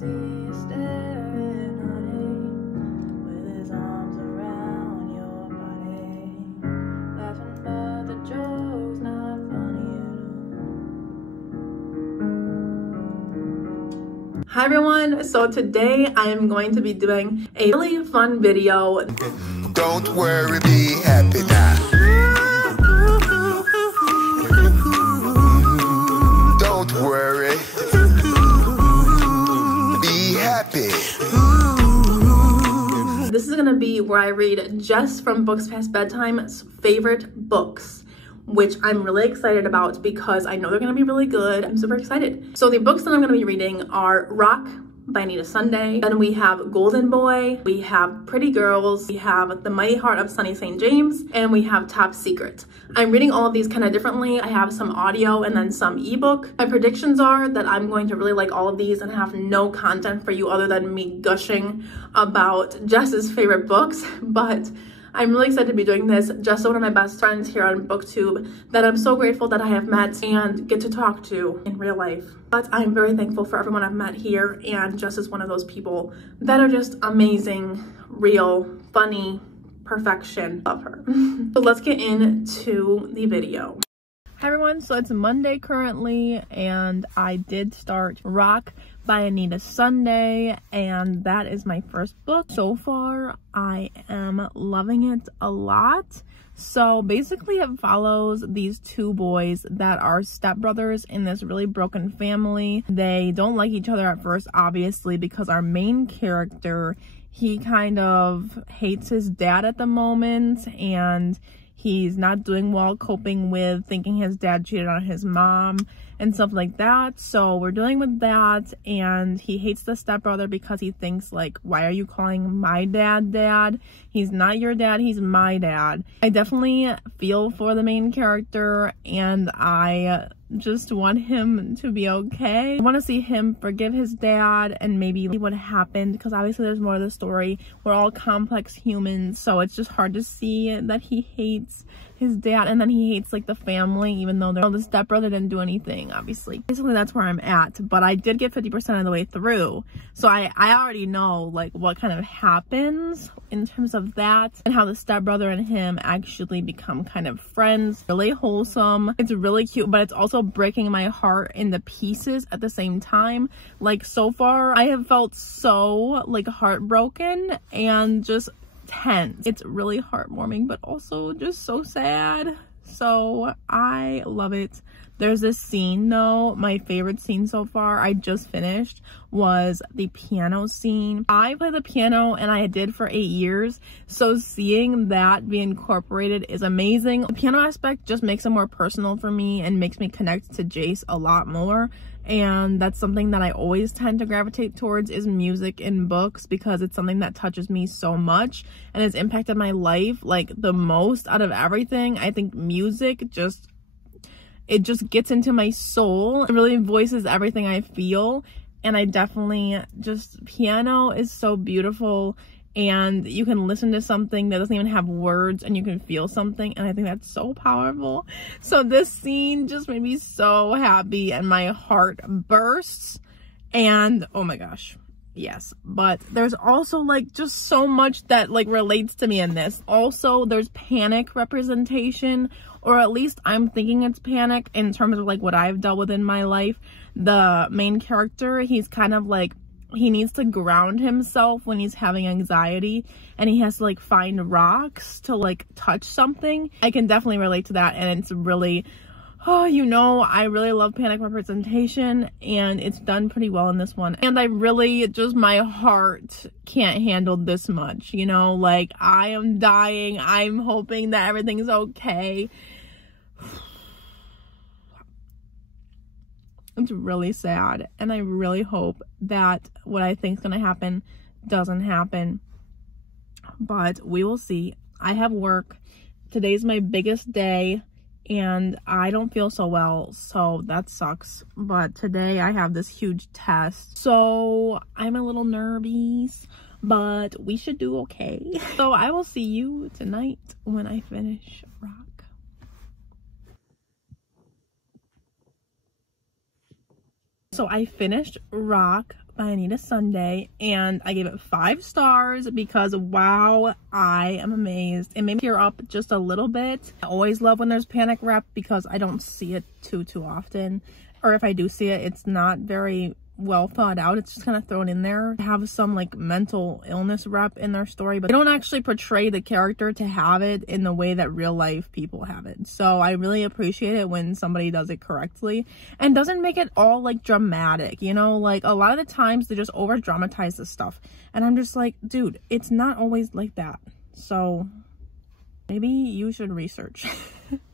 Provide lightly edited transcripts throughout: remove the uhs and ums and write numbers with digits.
see you staring, honey, with his arms around your body, laughing but the joke's not funny at all. Hi everyone, so today I am going to be doing a really fun video. Don't worry, be happy now. Don't worry, be happy. This is gonna be where I read Jess from Books Past Bedtime's favorite books, which I'm really excited about because I know they're gonna be really good. I'm super excited. So the books that I'm gonna be reading are Rock by Anita Sunday. Then we have Golden Boy, we have Pretty Girls, we have The Mighty Heart of Sunny St. James, and we have Top Secret. I'm reading all of these kind of differently. I have some audio and then some ebook. My predictions are that I'm going to really like all of these and have no content for you other than me gushing about Jess's favorite books, but I'm really excited to be doing this. Jess is one of my best friends here on BookTube that I'm so grateful that I have met and get to talk to in real life. But I'm very thankful for everyone I've met here, and Jess is one of those people that are just amazing, real, funny, perfection. Love her. So let's get into the video. Hi everyone, so it's Monday currently, and I did start Rock by Anita Sunday, and that is my first book. So far, I am loving it a lot. So basically it follows these two boys that are stepbrothers in this really broken family. They don't like each other at first, obviously, because our main character, he kind of hates his dad at the moment, and he's not doing well coping with thinking his dad cheated on his mom and stuff like that. So we're dealing with that, and he hates the stepbrother because he thinks, like, why are you calling my dad dad? He's not your dad, he's my dad. I definitely feel for the main character, and I just want him to be okay. I want to see him forgive his dad and maybe what happened, because obviously there's more to the story. We're all complex humans, so it's just hard to see that he hates his dad, and then he hates like the family, even though the stepbrother didn't do anything, obviously. Basically that's where I'm at, but I did get 50% of the way through, so I already know like what kind of happens in terms of that, and how the stepbrother and him actually become kind of friends. Really wholesome. It's really cute, but it's also breaking my heart into pieces at the same time. Like, so far I have felt so like heartbroken and just tense. It's really heartwarming, but also just so sad. So I love it. There's this scene though, my favorite scene so far, I just finished, was the piano scene. I play the piano, and I did for 8 years, so seeing that be incorporated is amazing. The piano aspect just makes it more personal for me and makes me connect to Jace a lot more, and that's something that I always tend to gravitate towards, is music in books, because it's something that touches me so much and has impacted my life like the most out of everything. I think music just gets into my soul. It really voices everything I feel, and I definitely just, piano is so beautiful, and you can listen to something that doesn't even have words and you can feel something, and I think that's so powerful. So this scene just made me so happy and my heart bursts, and oh my gosh, yes. But there's also like just so much that like relates to me in this. Also, there's panic representation, or at least I'm thinking it's panic in terms of like what I've dealt with in my life. The main character, he's kind of like, he needs to ground himself when he's having anxiety, and he has to like find rocks to like touch something. I can definitely relate to that, and it's really, oh, you know, I really love panic representation, and it's done pretty well in this one. And I really just, my heart can't handle this much, you know, like I am dying. I'm hoping that everything's okay. It's really sad, and I really hope that what I think is gonna happen doesn't happen, but we will see. I have work. Today's my biggest day, and I don't feel so well, so that sucks. But today I have this huge test, so I'm a little nervous, but we should do okay. So I will see you tonight when I finish Rock. So I finished Rock by Anita Sunday, and I gave it 5 stars because wow, I am amazed. It made me tear up just a little bit. I always love when there's panic rep because I don't see it too often, or if I do see it, it's not very well thought out. It's just kind of thrown in there to have some like mental illness rep in their story, but they don't actually portray the character to have it in the way that real life people have it. So I really appreciate it when somebody does it correctly and doesn't make it all like dramatic, you know, like a lot of the times they just over dramatize the stuff, and I'm just like, dude, it's not always like that. So maybe you should research.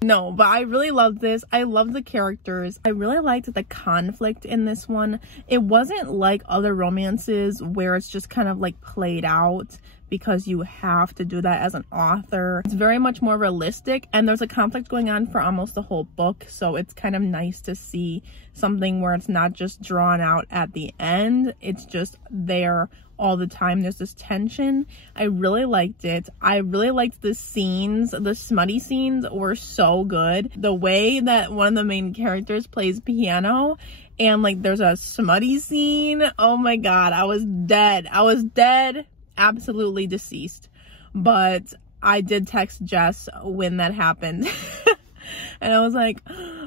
No, but I really loved this. I love the characters. I really liked the conflict in this one. It wasn't like other romances where it's just kind of like played out because you have to do that as an author. It's very much more realistic, and there's a conflict going on for almost the whole book, so it's kind of nice to see something where it's not just drawn out at the end. It's just there all the time. There's this tension. I really liked it. I really liked the scenes. The smutty scenes were so good. The way that one of the main characters plays piano and like there's a smutty scene, oh my god, I was dead. I was dead, absolutely deceased. But I did text Jess when that happened. And I was like,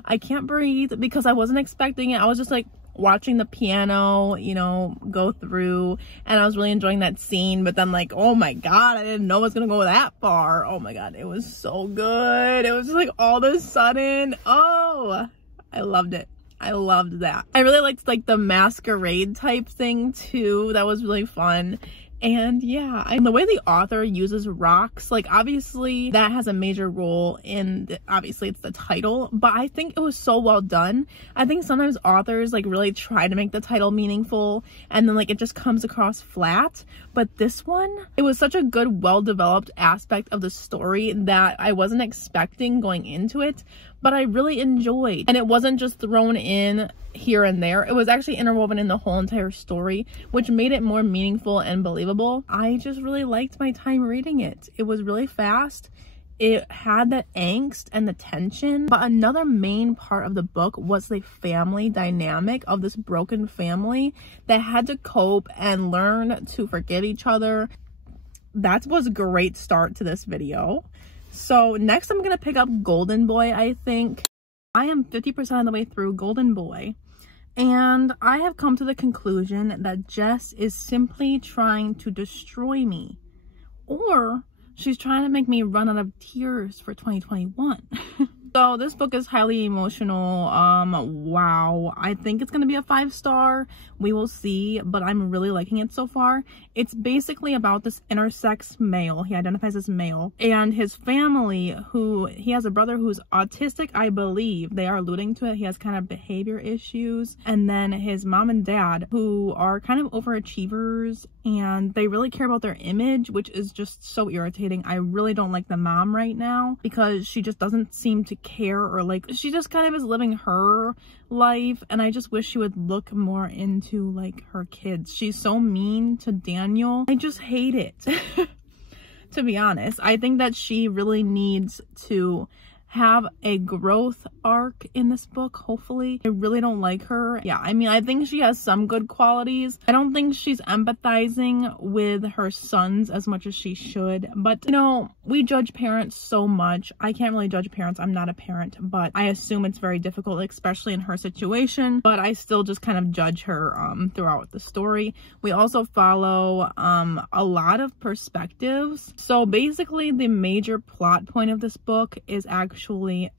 I can't breathe, because I wasn't expecting it. I was just like watching the piano, you know, go through, and I was really enjoying that scene. But then like, oh my god, I didn't know it was gonna go that far. Oh my god, it was so good. It was just like all of a sudden, oh, I loved it. I loved that. I really liked like the masquerade type thing too. That was really fun. And yeah, and the way the author uses rocks, like obviously that has a major role in, obviously it's the title, but I think it was so well done. I think sometimes authors like really try to make the title meaningful and then like it just comes across flat. But this one, it was such a good, well-developed aspect of the story that I wasn't expecting going into it, but I really enjoyed. And it wasn't just thrown in here and there. It was actually interwoven in the whole entire story, which made it more meaningful and believable. I just really liked my time reading it. It was really fast. It had that angst and the tension, but another main part of the book was the family dynamic of this broken family that had to cope and learn to forgive each other. That was a great start to this video. So next I'm gonna pick up Golden Boy, I think. I am 50% of the way through Golden Boy, and I have come to the conclusion that Jess is simply trying to destroy me, or she's trying to make me run out of tears for 2021. So this book is highly emotional. Wow, I think it's gonna be a 5-star. We will see, but I'm really liking it so far. It's basically about this intersex male. He identifies as male, and his family, who he has a brother who's autistic, I believe. They are alluding to it. He has kind of behavior issues, and then his mom and dad, who are kind of overachievers, and they really care about their image, which is just so irritating. I really don't like the mom right now because she just doesn't seem to care, or like she just kind of is living her life, and I just wish she would look more into like her kids. She's so mean to Daniel. I just hate it. To be honest, I think that she really needs to have a growth arc in this book, hopefully. I really don't like her. Yeah, I mean, I think she has some good qualities. I don't think she's empathizing with her sons as much as she should, but you know, we judge parents so much. I can't really judge parents. I'm not a parent, but I assume it's very difficult, especially in her situation, but I still just kind of judge her throughout the story. We also follow a lot of perspectives. So basically the major plot point of this book is actually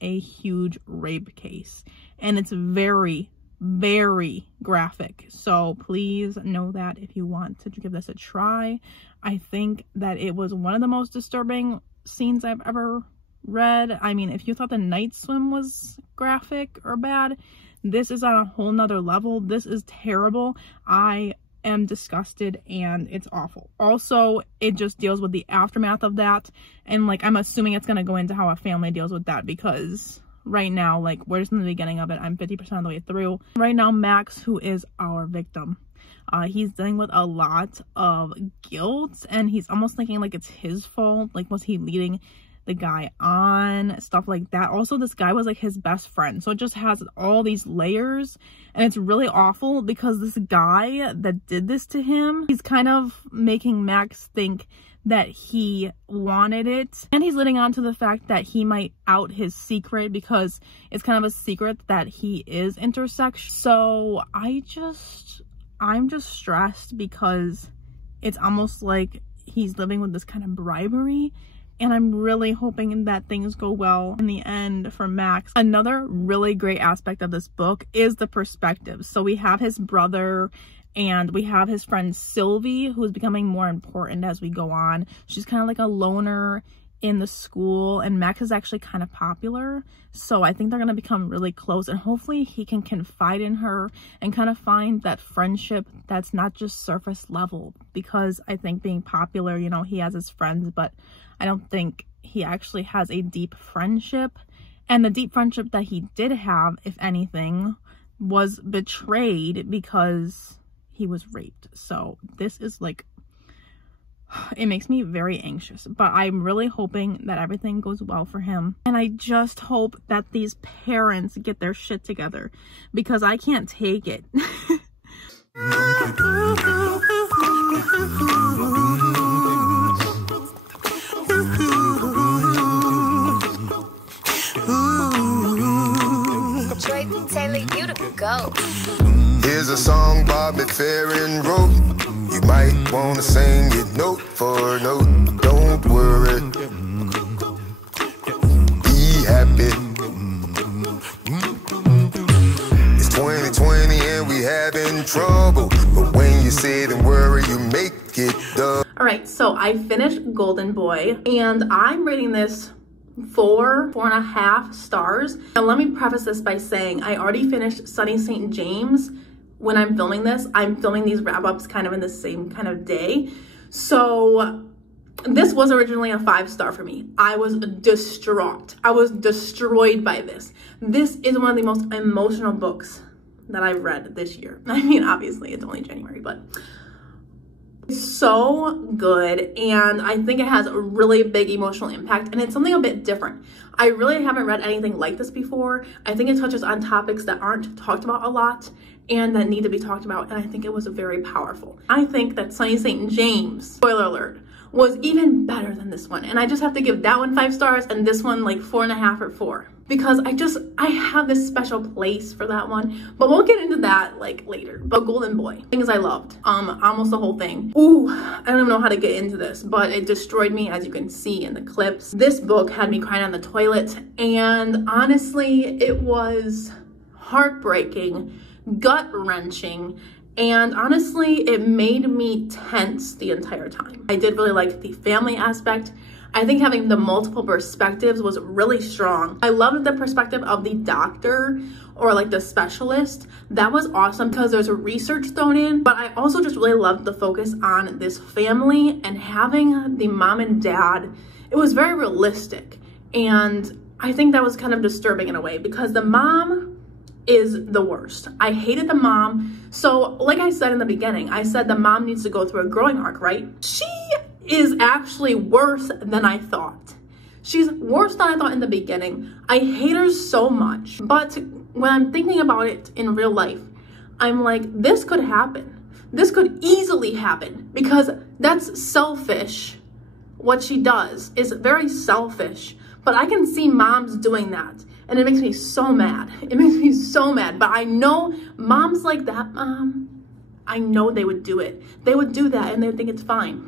a huge rape case, and it's very, very graphic. So please know that if you want to give this a try. I think that it was one of the most disturbing scenes I've ever read. I mean, if you thought the night swim was graphic or bad, this is on a whole nother level. This is terrible. I am disgusted, and it's awful. Also, it just deals with the aftermath of that, and like I'm assuming it's gonna go into how a family deals with that, because right now, like, we're just in the beginning of it. I'm 50% of the way through. Right now, Max, who is our victim, he's dealing with a lot of guilt, and he's almost thinking like it's his fault. Like, was he leading the guy on, stuff like that. Also, this guy was like his best friend, so it just has all these layers, and it's really awful because this guy that did this to him, he's kind of making Max think that he wanted it, and he's leading on to the fact that he might out his secret because it's kind of a secret that he is intersex. So I'm just stressed because it's almost like he's living with this kind of bribery, and I'm really hoping that things go well in the end for Max. Another really great aspect of this book is the perspective. So we have his brother and we have his friend Sylvie, who's becoming more important as we go on. She's kind of like a loner in the school, and Max is actually kind of popular, so I think they're going to become really close, and hopefully he can confide in her and kind of find that friendship that's not just surface level, because I think being popular, you know, he has his friends, but I don't think he actually has a deep friendship. And the deep friendship that he did have, if anything, was betrayed because he was raped. So this is like, it makes me very anxious, but I'm really hoping that everything goes well for him. And I just hope that these parents get their shit together, because I can't take it. Here's a song Bobby Farron wrote. You might wanna sing it note for note. Don't worry, be happy. It's 2020 and we having trouble, but when you sit and worry, you make it done. All right, so I finished Golden Boy, and I'm rating this 4.5 stars. Now let me preface this by saying I already finished Sunny St. James. When I'm filming this, I'm filming these wrap-ups kind of in the same kind of day. So this was originally a 5-star for me. I was distraught. I was destroyed by this. This is one of the most emotional books that I've read this year. I mean, obviously it's only January, but it's so good, and I think it has a really big emotional impact, and it's something a bit different. I really haven't read anything like this before. I think it touches on topics that aren't talked about a lot and that need to be talked about, and I think it was very powerful. I think that Sunny St. James, spoiler alert, was even better than this one, and I just have to give that one 5 stars and this one like 4.5 or 4, because I have this special place for that one, but we'll get into that like later. But Golden Boy, things I loved, almost the whole thing. Ooh, I don't know how to get into this, but it destroyed me, as you can see in the clips. This book had me crying on the toilet, and honestly, it was heartbreaking, gut-wrenching, and honestly, it made me tense the entire time. I did really like the family aspect. I think having the multiple perspectives was really strong. I loved the perspective of the doctor, or like the specialist. That was awesome because there's a research thrown in, but I also just really loved the focus on this family and having the mom and dad. It was very realistic, and I think that was kind of disturbing in a way, because the mom is the worst. I hated the mom. So like I said in the beginning, I said the mom needs to go through a growing arc, right? She is actually worse than I thought. She's worse than I thought in the beginning. I hate her so much. But when I'm thinking about it in real life, I'm like, this could happen. This could easily happen, because that's selfish. What she does is very selfish. But I can see moms doing that, and it makes me so mad. It makes me so mad. But I know moms like that mom, I know they would do it. They would do that and they would think it's fine.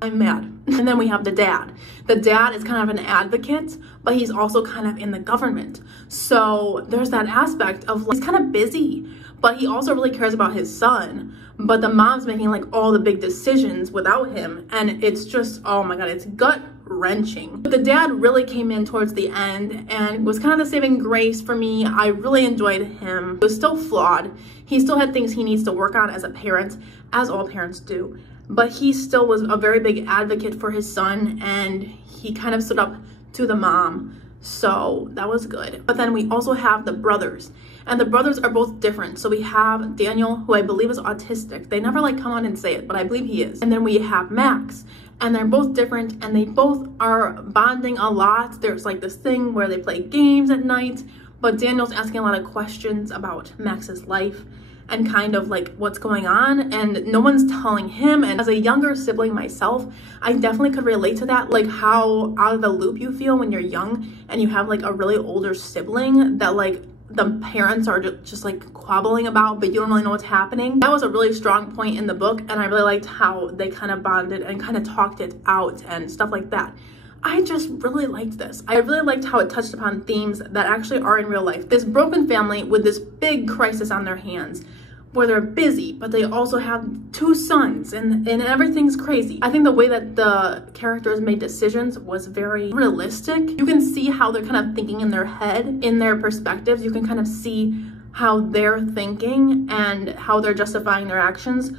I'm mad. And then we have the dad. The dad is kind of an advocate, but he's also kind of in the government. So there's that aspect of, like, he's kind of busy, but he also really cares about his son. But the mom's making like all the big decisions without him. And it's just, oh my God, it's gut-wrenching. But the dad really came in towards the end and was kind of the saving grace for me. I really enjoyed him. He was still flawed. He still had things he needs to work on as a parent, as all parents do. But he still was a very big advocate for his son, and he kind of stood up to the mom. So that was good. But then we also have the brothers, and the brothers are both different. So we have Daniel, who I believe is autistic. They never like come on and say it, but I believe he is. And then we have Max, and they're both different, and they both are bonding a lot. There's like this thing where they play games at night, but Daniel's asking a lot of questions about Max's life and kind of like what's going on, and no one's telling him. And as a younger sibling myself, I definitely could relate to that, like how out of the loop you feel when you're young and you have like a really older sibling that like the parents are just like squabbling about, but you don't really know what's happening. That was a really strong point in the book, and I really liked how they kind of bonded and kind of talked it out and stuff like that. I just really liked this. I really liked how it touched upon themes that actually are in real life. This broken family with this big crisis on their hands, where they're busy, but they also have 2 sons and everything's crazy. I think the way that the characters made decisions was very realistic. You can see how they're kind of thinking in their head, in their perspectives. You can kind of see how they're thinking and how they're justifying their actions,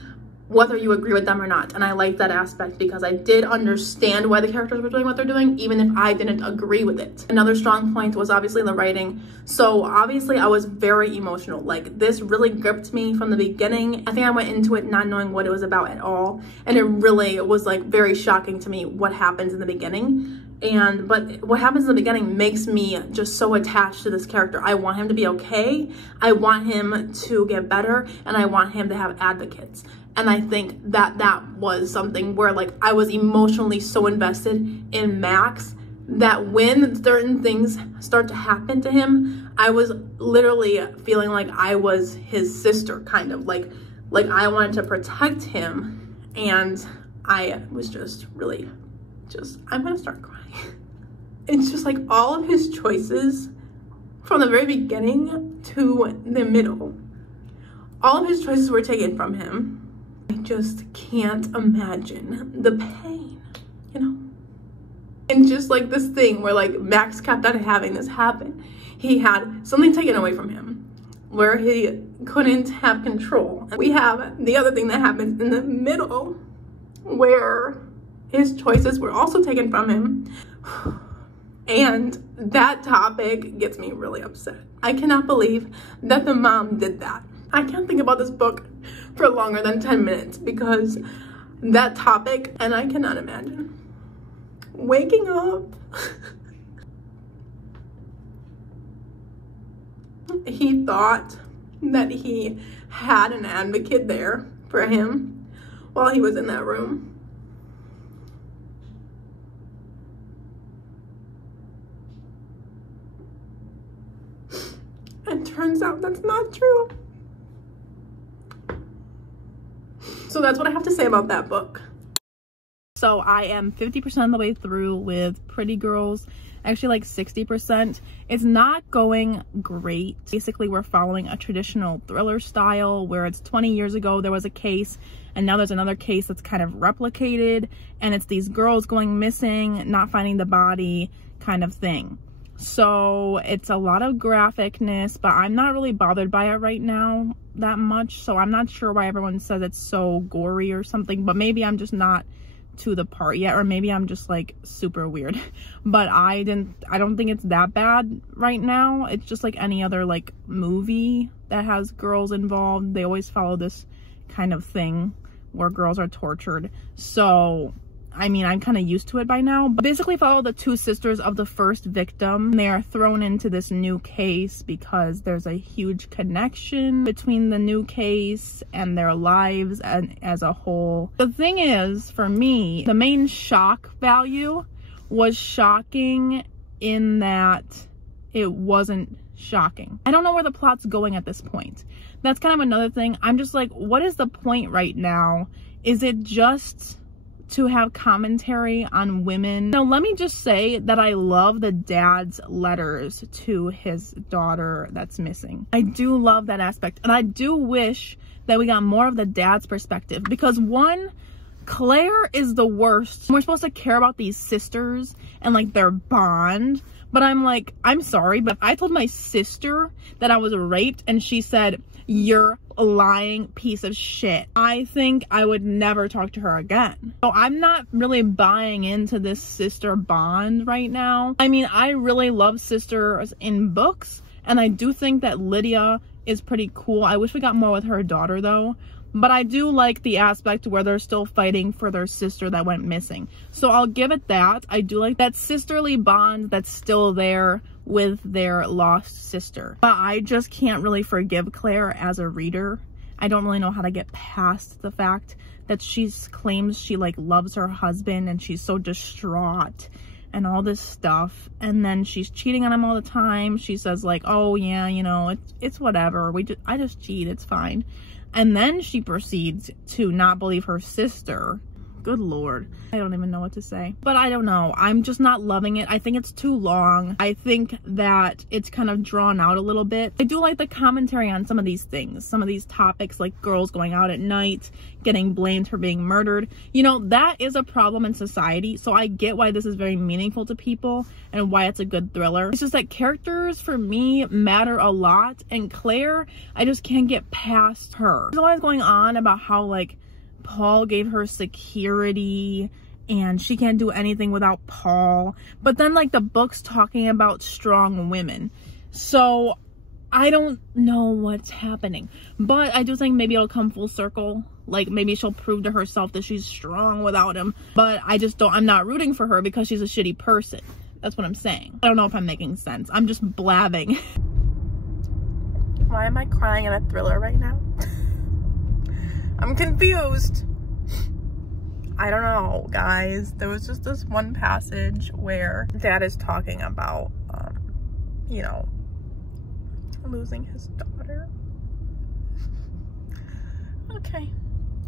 whether you agree with them or not. And I like that aspect because I did understand why the characters were doing what they're doing, even if I didn't agree with it. Another strong point was obviously the writing. So obviously I was very emotional. Like, this really gripped me from the beginning. I think I went into it not knowing what it was about at all, and it really was like very shocking to me what happens in the beginning. But what happens in the beginning makes me just so attached to this character. I want him to be okay, I want him to get better, and I want him to have advocates. And I think that that was something where like I was emotionally so invested in Max that when certain things start to happen to him, I was literally feeling like I was his sister, kind of like I wanted to protect him. And I was just really I'm gonna start crying. It's just like all of his choices from the very beginning to the middle, all of his choices were taken from him. I just can't imagine the pain, you know? And just like this thing where like Max kept on having this happen. He had something taken away from him where he couldn't have control. And we have the other thing that happens in the middle where his choices were also taken from him. And that topic gets me really upset. I cannot believe that the mom did that. I can't think about this book for longer than 10 minutes because that topic, and I cannot imagine waking up. He thought that he had an advocate there for him while he was in that room. And turns out that's not true. So that's what I have to say about that book. So I am 50% of the way through with Pretty Girls, actually like 60%. It's not going great. Basically, we're following a traditional thriller style where it's 20 years ago there was a case and now there's another case that's kind of replicated, and it's these girls going missing, not finding the body kind of thing. So it's a lot of graphicness, but I'm not really bothered by it right now that much. So I'm not sure why everyone says it's so gory or something, but maybe I'm just not to the part yet, or maybe I'm just like super weird. But I don't think it's that bad right now. It's just like any other like movie that has girls involved. They always follow this kind of thing where girls are tortured. So I mean, I'm kind of used to it by now. But basically follow the 2 sisters of the first victim. They are thrown into this new case because there's a huge connection between the new case and their lives and as a whole. The thing is, for me, the main shock value was shocking in that it wasn't shocking. I don't know where the plot's going at this point. That's kind of another thing. I'm just like, what is the point right now? Is it just to have commentary on women? Now, let me just say that I love the dad's letters to his daughter that's missing. I do love that aspect, and I do wish that we got more of the dad's perspective, because one, Claire is the worst. We're supposed to care about these sisters and like their bond, but I'm like, I'm sorry, but if I told my sister that I was raped and she said, "You're a lying piece of shit," I think I would never talk to her again. So I'm not really buying into this sister bond right now. I mean, I really love sisters in books, and I do think that Lydia is pretty cool. I wish we got more with her daughter though, But I do like the aspect where they're still fighting for their sister that went missing. So I'll give it that. I do like that sisterly bond that's still there with their lost sister. But I just can't really forgive Claire as a reader. I don't really know how to get past the fact that she claims she like loves her husband and she's so distraught and all this stuff, and then she's cheating on him all the time. She says like, oh yeah, you know, it's whatever, I just cheat, it's fine. And then she proceeds to not believe her sister. Good Lord. I don't even know what to say. But I don't know. I'm just not loving it. I think it's too long. I think that it's kind of drawn out a little bit. I do like the commentary on some of these things. Some of these topics, like girls going out at night, getting blamed for being murdered. You know, that is a problem in society. So I get why this is very meaningful to people and why it's a good thriller. It's just that characters, for me, matter a lot. And Claire, I just can't get past her. There's always going on about how, like, Paul gave her security and she can't do anything without Paul. But then, like, the book's talking about strong women. So I don't know what's happening. But I do think maybe it'll come full circle. Like, maybe she'll prove to herself that she's strong without him. But I'm not rooting for her because she's a shitty person. That's what I'm saying. I don't know if I'm making sense. I'm just blabbing. Why am I crying in a thriller right now? I'm confused. I don't know, guys. There was just this one passage where Dad is talking about, you know, losing his daughter. Okay.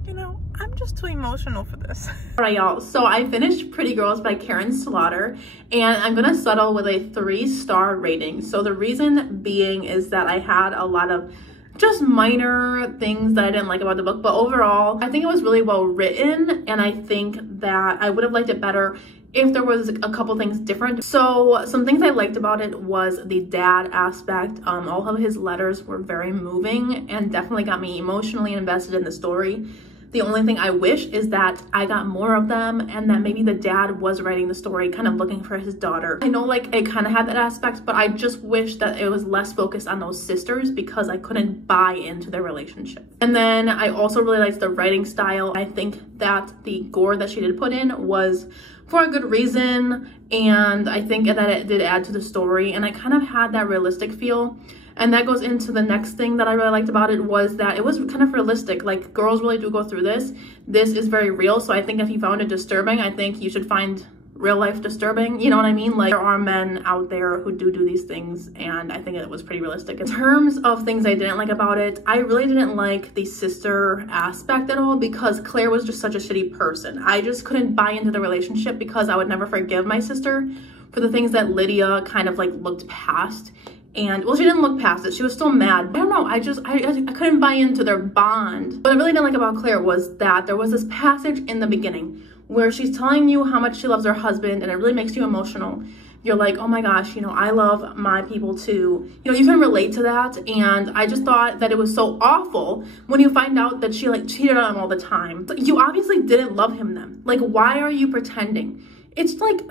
You know, I'm just too emotional for this. All right, y'all. So I finished Pretty Girls by Karen Slaughter, and I'm gonna settle with a 3-star rating. So the reason being is that I had a lot of just minor things that I didn't like about the book, but overall I think it was really well written, and I think that I would have liked it better if there was a couple things different. So some things I liked about it was the dad aspect. All of his letters were very moving and definitely got me emotionally invested in the story. The only thing I wish is that I got more of them and that maybe the dad was writing the story kind of looking for his daughter. I know, like, it kind of had that aspect, but I just wish that it was less focused on those sisters because I couldn't buy into their relationship. And then I also really liked the writing style. I think that the gore that she did put in was for a good reason, and I think that it did add to the story, and I kind of had that realistic feel. And that goes into the next thing that I really liked about it was that it was kind of realistic. Like, girls really do go through this. This is very real. So I think if you found it disturbing, I think you should find real life disturbing. You know what I mean? Like, there are men out there who do these things, and I think it was pretty realistic. In terms of things I didn't like about it, I really didn't like the sister aspect at all because Claire was just such a shitty person. I just couldn't buy into the relationship because I would never forgive my sister for the things that Lydia kind of like looked past. And, well, she didn't look past it. She was still mad. I don't know. I couldn't buy into their bond. What I really didn't like about Claire was that there was this passage in the beginning where she's telling you how much she loves her husband, and it really makes you emotional. You're like, oh my gosh, you know, I love my people too. You know, you can relate to that. And I just thought that it was so awful when you find out that she like cheated on him all the time. You obviously didn't love him then. Like, why are you pretending? It's like,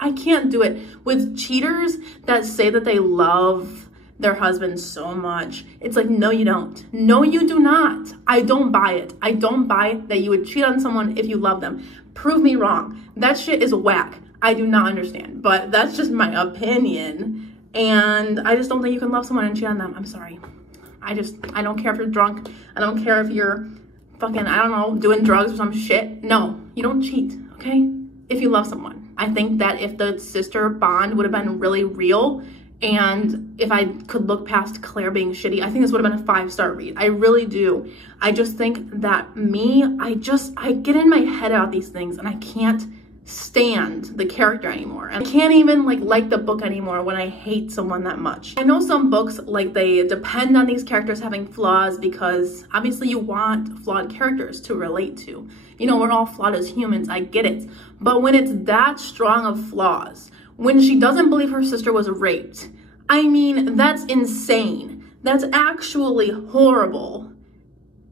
I can't do it with cheaters that say that they love their husband so much. It's like, no, you don't. No, you do not. I don't buy it. I don't buy that you would cheat on someone if you love them. Prove me wrong. That shit is whack. I do not understand, but that's just my opinion. And I just don't think you can love someone and cheat on them. I'm sorry. I don't care if you're drunk. I don't care if you're fucking, I don't know, doing drugs or some shit. No, you don't cheat, okay? If you love someone. I think that if the sister bond would have been really real, and if I could look past Claire being shitty, I think this would have been a 5-star read. I really do. I just think that I get in my head about these things and I can't stand the character anymore. And I can't even like the book anymore when I hate someone that much. I know some books, like, they depend on these characters having flaws because obviously you want flawed characters to relate to. You know, we're all flawed as humans, I get it. But when it's that strong of flaws, when she doesn't believe her sister was raped, I mean, that's insane. That's actually horrible.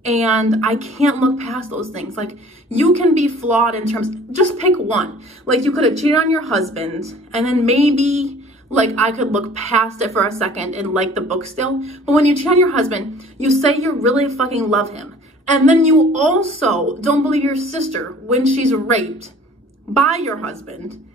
And I can't look past those things. Like, you can be flawed in terms, just pick one. Like, you could have cheated on your husband, and then maybe, like I could look past it for a second and like the book still. But when you cheat on your husband, you say you really fucking love him, and then you also don't believe your sister when she's raped by your husband.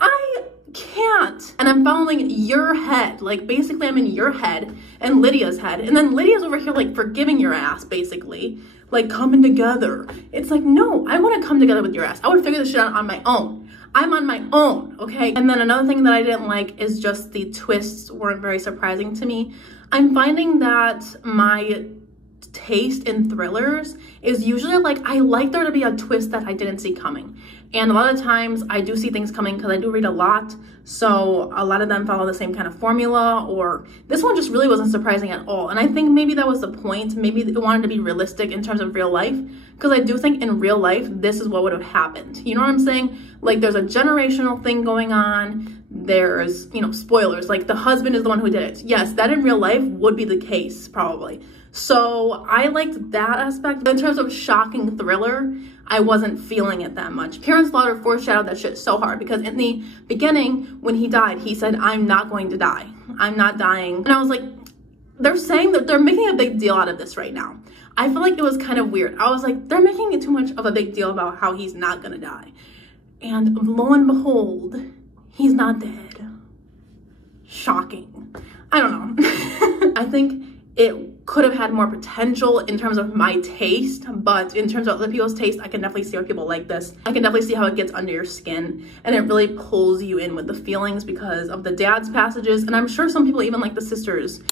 I can't. And I'm following your head. Like, basically I'm in your head and Lydia's head, and then Lydia's over here like forgiving your ass, basically, like coming together. It's like, no, I want to come together with your ass. I would figure this shit out on my own. I'm on my own, okay? And then another thing that I didn't like is just the twists weren't very surprising to me. I'm finding that my taste in thrillers is usually like, I like there to be a twist that I didn't see coming. And a lot of times I do see things coming because I do read a lot. So a lot of them follow the same kind of formula, or this one just really wasn't surprising at all. And I think maybe that was the point. Maybe it wanted to be realistic in terms of real life, because I do think in real life, this is what would have happened. You know what I'm saying? Like, there's a generational thing going on. There's, you know, spoilers, like the husband is the one who did it. Yes, that in real life would be the case, probably. So I liked that aspect. But in terms of shocking thriller, I wasn't feeling it that much. Karen Slaughter foreshadowed that shit so hard, because in the beginning, when he died, he said, I'm not going to die. I'm not dying. And I was like, they're saying that they're making a big deal out of this right now. I feel like it was kind of weird. I was like, they're making it too much of a big deal about how he's not gonna die. And lo and behold, he's not dead. Shocking. I don't know. I think it could have had more potential in terms of my taste, but in terms of other people's taste, I can definitely see why people like this. I can definitely see how it gets under your skin, and it really pulls you in with the feelings because of the dad's passages, and I'm sure some people even like the sisters.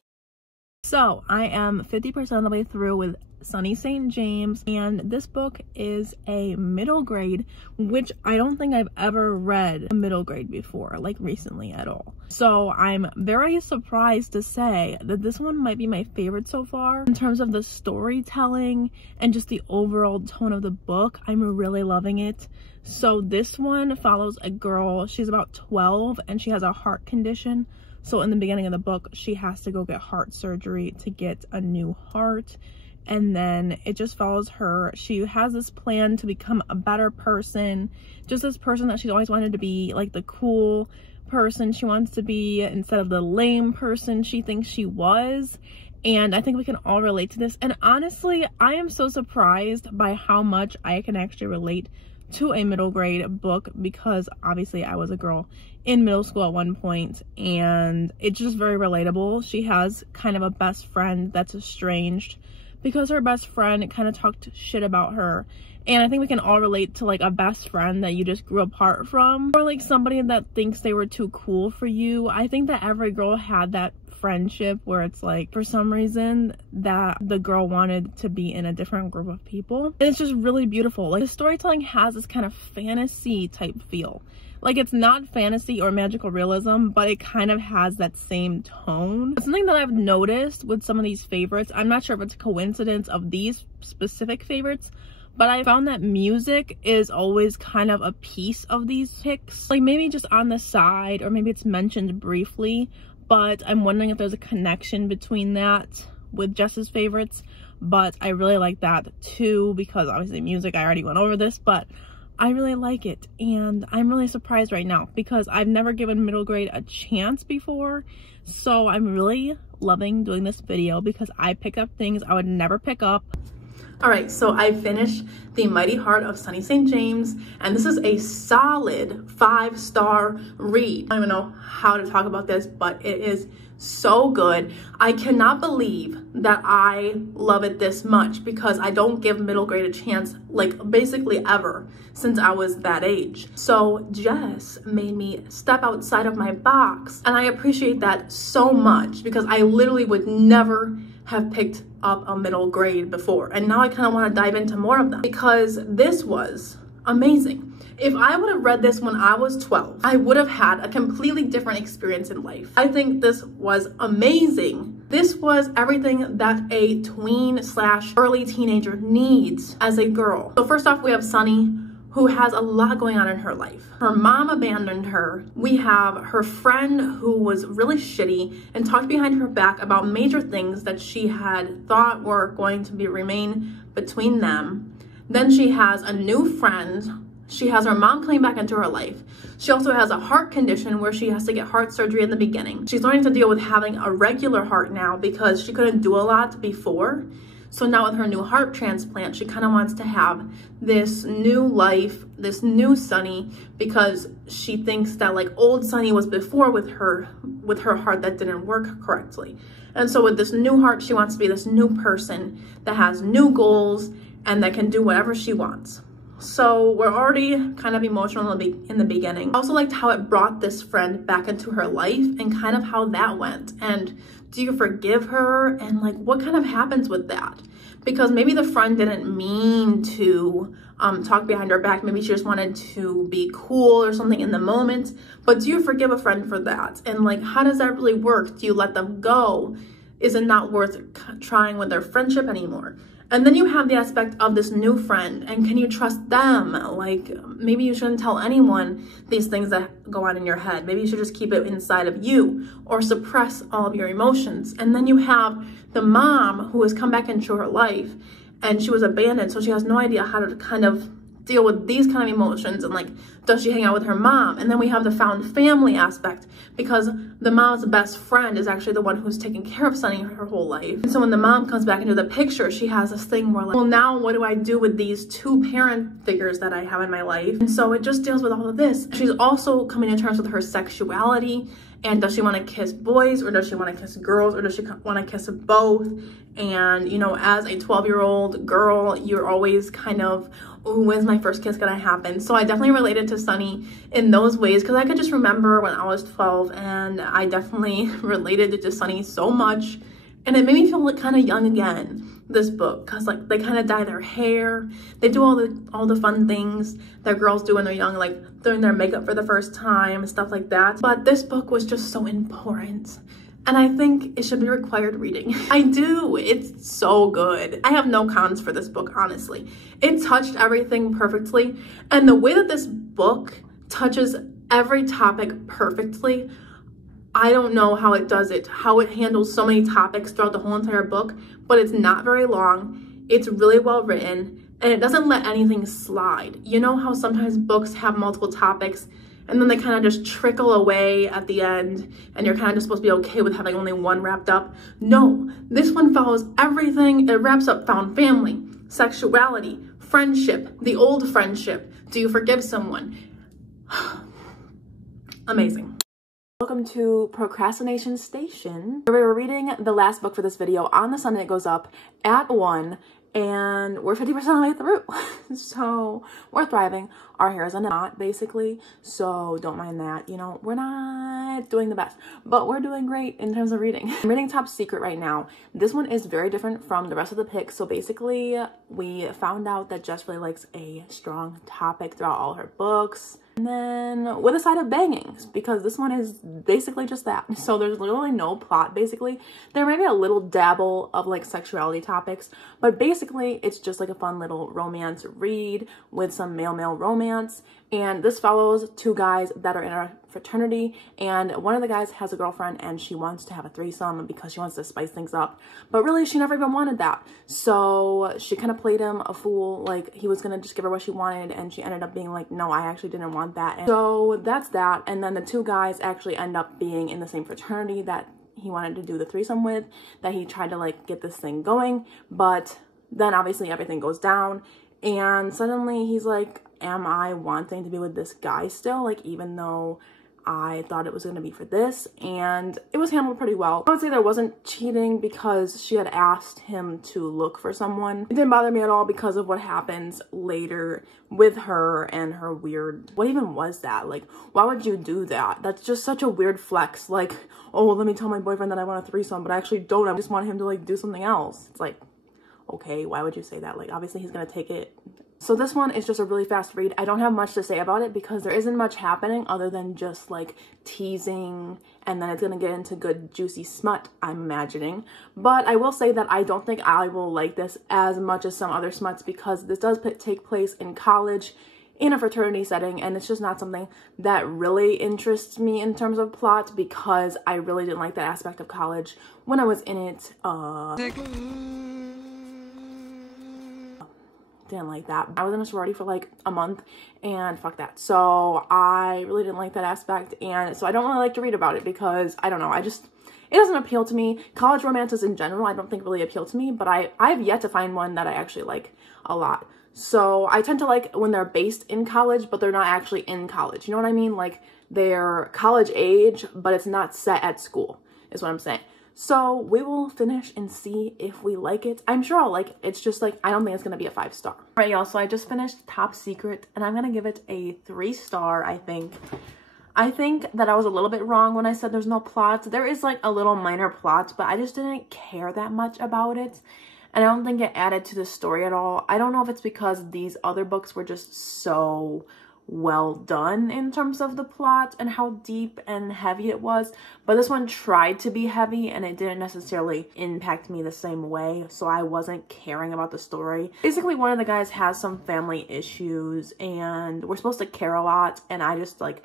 So I am 50% of the way through with Sunny St. James, and this book is a middle grade, which I don't think I've ever read a middle grade before, like recently at all. So I'm very surprised to say that this one might be my favorite so far. In terms of the storytelling and just the overall tone of the book, I'm really loving it. So this one follows a girl. She's about 12 and she has a heart condition. So in the beginning of the book, she has to go get heart surgery to get a new heart. And then it just follows her. She has this plan to become a better person. Just this person that she's always wanted to be, like the cool person she wants to be instead of the lame person she thinks she was. And I think we can all relate to this. And honestly, I am so surprised by how much I can actually relate to a middle grade book, because obviously I was a girl in middle school at one point, and it's just very relatable. She has kind of a best friend that's estranged because her best friend kind of talked shit about her. And I think we can all relate to like a best friend that you just grew apart from, or like somebody that thinks they were too cool for you. I think that every girl had that friendship where it's like, for some reason, that the girl wanted to be in a different group of people. And it's just really beautiful. Like, the storytelling has this kind of fantasy type feel. Like, it's not fantasy or magical realism, but it kind of has that same tone. It's something that I've noticed with some of these favorites. I'm not sure if it's a coincidence of these specific favorites, but I found that music is always kind of a piece of these picks. Like, maybe just on the side, or maybe it's mentioned briefly, but I'm wondering if there's a connection between that with Jess's favorites. But I really like that too, because obviously music, I already went over this, but I really like it. And I'm really surprised right now because I've never given middle grade a chance before. So I'm really loving doing this video because I pick up things I would never pick up. All right, so I finished The Mighty Heart of Sunny St. James, and this is a solid 5-star read. I don't even know how to talk about this, but it is so good. I cannot believe that I love it this much, because I don't give middle grade a chance, like basically ever, since I was that age. So Jess made me step outside of my box, and I appreciate that so much, because I literally would never have picked up a middle grade before, and now I kind of want to dive into more of them because this was amazing. If I would have read this when I was 12, I would have had a completely different experience in life. I think this was amazing. This was everything that a tween / early teenager needs as a girl. So first off, we have Sunny, who has a lot going on in her life. Her mom abandoned her. We have her friend who was really shitty and talked behind her back about major things that she had thought were going to remain between them. Then she has a new friend She has her mom coming back into her life. She also has a heart condition where she has to get heart surgery in the beginning. She's learning to deal with having a regular heart now because she couldn't do a lot before. So now with her new heart transplant, she kind of wants to have this new life, this new Sunny, because she thinks that like old Sunny was before with her heart that didn't work correctly. And so with this new heart, she wants to be this new person that has new goals and that can do whatever she wants. So we're already kind of emotional in the beginning. I also liked how it brought this friend back into her life and kind of how that went. And do you forgive her? And like, what kind of happens with that? Because maybe the friend didn't mean to talk behind her back. Maybe she just wanted to be cool or something in the moment. But do you forgive a friend for that? And like, how does that really work? Do you let them go? Is it not worth trying with their friendship anymore? And then you have the aspect of this new friend, and can you trust them? Like, maybe you shouldn't tell anyone these things that go on in your head. Maybe you should just keep it inside of you or suppress all of your emotions. And then you have the mom who has come back into her life and she was abandoned, so she has no idea how to kind of deal with these kind of emotions, and like, does she hang out with her mom? And then we have the found family aspect, because the mom's best friend is actually the one who's taking care of Sunny her whole life. And so when the mom comes back into the picture, she has this thing where like, well, now what do I do with these two parent figures that I have in my life? And so it just deals with all of this. She's also coming to terms with her sexuality, and does she want to kiss boys, or does she want to kiss girls, or does she want to kiss both? And you know, as a 12-year-old girl, you're always kind of, ooh, when's my first kiss gonna happen? So I definitely related to Sunny in those ways, because I could just remember when I was 12 and I definitely related to Sunny so much, and it made me feel like kind of young again, this book, because like they kind of dye their hair, they do all the fun things that girls do when they're young, like doing their makeup for the first time, stuff like that. But this book was just so important, and I think it should be required reading. I do. It's so good. I have no cons for this book, honestly. It touched everything perfectly, and the way that this book touches every topic perfectly, I don't know how it does it, how it handles so many topics throughout the whole entire book, but it's not very long. It's really well written, and it doesn't let anything slide. You know how sometimes books have multiple topics and then they kind of just trickle away at the end, and you're kind of just supposed to be okay with having only one wrapped up? No, this one follows everything. It wraps up found family, sexuality, friendship, the old friendship. Do you forgive someone? Amazing. Welcome to Procrastination Station. We're reading the last book for this video on the Sunday. It goes up at 1, and we're 50% of the way through. So we're thriving. Our hair is a knot, basically, so don't mind that. You know, we're not doing the best, but we're doing great in terms of reading. I'm reading Top Secret right now. This one is very different from the rest of the picks. So basically, we found out that Jess really likes a strong topic throughout all her books, and then with a side of banging, because this one is basically just that. So there's literally no plot, basically. There may be a little dabble of like sexuality topics, but basically it's just like a fun little romance read with some male romance. And this follows two guys that are in a fraternity, and one of the guys has a girlfriend and she wants to have a threesome because she wants to spice things up, but really she never even wanted that. So she kind of played him a fool, like he was gonna just give her what she wanted, and she ended up being like, no, I actually didn't want that. And so that's that. And then the two guys actually end up being in the same fraternity that he wanted to do the threesome with, that he tried to like get this thing going, but then obviously everything goes down, and suddenly he's like, am I wanting to be with this guy still? Like, even though I thought it was going to be for this, and it was handled pretty well. I would say there wasn't cheating because she had asked him to look for someone. It didn't bother me at all because of what happens later with her and her weird, what even was that? Like, why would you do that? That's just such a weird flex. Like, oh, let me tell my boyfriend that I want a threesome, but I actually don't. I just want him to like do something else. It's like, okay, why would you say that? Like, obviously he's going to take it. So this one is just a really fast read. I don't have much to say about it because there isn't much happening other than just like teasing, and then it's gonna get into good juicy smut, I'm imagining. But I will say that I don't think I will like this as much as some other smuts, because this does take place in college in a fraternity setting, and it's just not something that really interests me in terms of plot, because I really didn't like that aspect of college when I was in it. didn't like that. I was in a sorority for like a month and fuck that. So I really didn't like that aspect, and so I don't really like to read about it because I don't know, it doesn't appeal to me. College romances in general I don't think really appeal to me, but I've yet to find one that I actually like a lot. So I tend to like when they're based in college but they're not actually in college, you know what I mean? Like they're college age but it's not set at school is what I'm saying. So we will finish and see if we like it. I'm sure I'll like it. It's just like, I don't think it's gonna be a 5-star. All right, y'all, so I just finished Top Secret and I'm gonna give it a 3-star, I think. I think that I was a little bit wrong when I said there's no plot. There is like a little minor plot, but I just didn't care that much about it. And I don't think it added to the story at all. I don't know if it's because these other books were just so well done in terms of the plot and how deep and heavy it was, but this one tried to be heavy and it didn't necessarily impact me the same way, so I wasn't caring about the story. Basically, one of the guys has some family issues and we're supposed to care a lot, and I just like,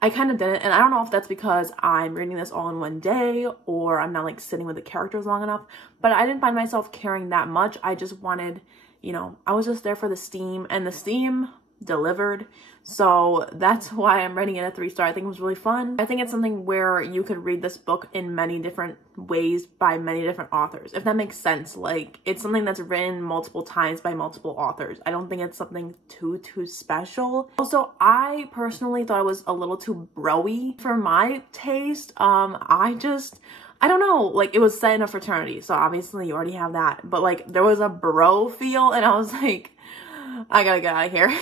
I kind of didn't, and I don't know if that's because I'm reading this all in one day or I'm not like sitting with the characters long enough, but I didn't find myself caring that much. I just wanted, you know, I was just there for the steam, and the steam delivered. So that's why I'm rating it a 3-star. I think it was really fun. I think it's something where you could read this book in many different ways by many different authors, if that makes sense. Like, it's something that's written multiple times by multiple authors. I don't think it's something too special. Also, I personally thought it was a little too bro-y for my taste. I don't know, like, it was set in a fraternity, so obviously you already have that, but like there was a bro feel and I was like, I gotta get out of here.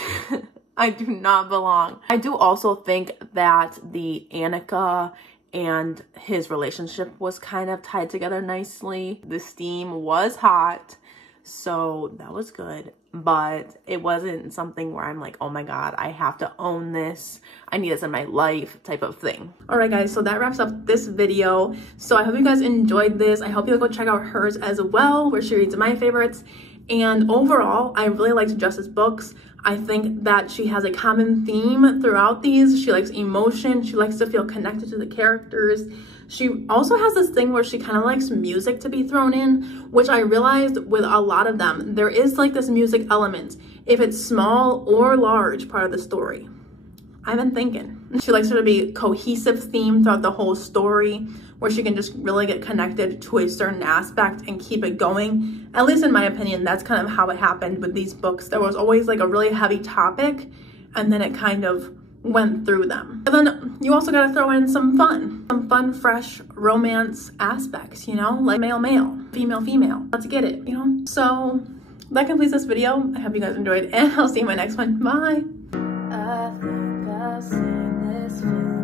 I do not belong. I do also think that the Annika and his relationship was kind of tied together nicely. The steam was hot, so that was good, but it wasn't something where I'm like, oh my god, I have to own this, I need this in my life type of thing. All right, guys, so that wraps up this video. So I hope you guys enjoyed this. I hope you'll go check out hers as well, where she reads my favorites. And overall, I really liked JESS's books. I think that she has a common theme throughout these. She likes emotion. She likes to feel connected to the characters. She also has this thing where she kind of likes music to be thrown in, which I realized with a lot of them, there is like this music element, if it's small or large part of the story. I've been thinking. She likes her to be cohesive theme throughout the whole story, where she can just really get connected to a certain aspect and keep it going. At least in my opinion, that's kind of how it happened with these books. There was always like a really heavy topic and then it kind of went through them. But then you also got to throw in some fun, fresh romance aspects, you know, like male, female. Let's get it, you know? So that completes this video. I hope you guys enjoyed and I'll see you in my next one. Bye. I think I've seen this film.